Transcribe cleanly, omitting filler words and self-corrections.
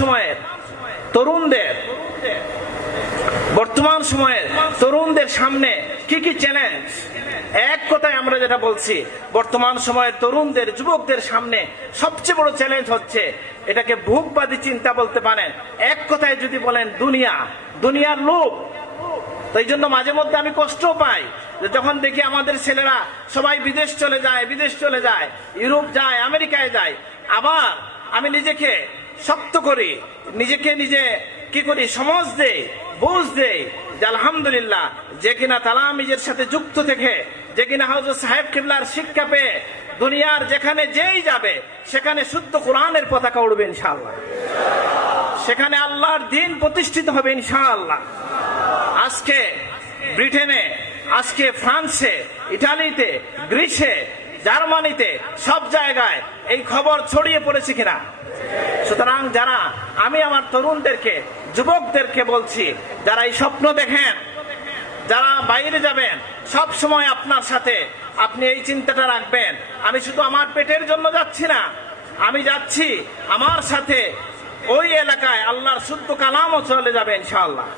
সময়ের তরুণদের সামনে কি কি চ্যালেঞ্জ। এক কথায় আমরা যেটা বলছি, বর্তমান সময়ের তরুণদের, যুবকদের সামনে সবচেয়ে বড় চ্যালেঞ্জ হচ্ছে, এটাকে ভোগবাদী চিন্তা বলতে পারেন, এক কথায় যদি বলেন দুনিয়ার লোভ। তো এই জন্য মাঝে মধ্যে আমি কষ্ট পাই যে যখন দেখি আমাদের ছেলেরা সবাই বিদেশ চলে যায়, ইউরোপ যায়, আমেরিকায় যায়। আবার আমি নিজেকে শক্ত করি, নিজে কি করি, সমাজ দেই, বুঝ দেই যে আলহামদুলিল্লাহ, যে কিনা তালামিজের সাথে যুক্ত থেকে, যে কিনা হযরত সাহেব কিবলার শিক্ষা পেয়ে দুনিয়ার যেখানে যেই যাবে সেখানে শুদ্ধ কোরআনের পতাকা উড়বে ইনশাআল্লাহ, সেখানে আল্লাহর দ্বীন প্রতিষ্ঠিত হবে ইনশাআল্লাহ। আজকে ব্রিটেনে, আজকে ফ্রান্সে, ইটালিতে, গ্রিসে, জার্মানিতে, সব জায়গায় এই খবর ছড়িয়ে পড়েছে কিনা। সুতরাং আমি আমার তরুণদেরকে, যুবকদেরকে বলছি, যারা এই স্বপ্ন দেখেন, যারা বাইরে যাবেন, সব সময় আপনার সাথে আপনি এই চিন্তাটা রাখবেন, আমি শুধু আমার পেটের জন্য যাচ্ছি না, আমি যাচ্ছি আমার সাথে ওই এলাকায় আল্লাহর শুদ্ধ কালামও চলে যাবে ইনশাআল্লাহ।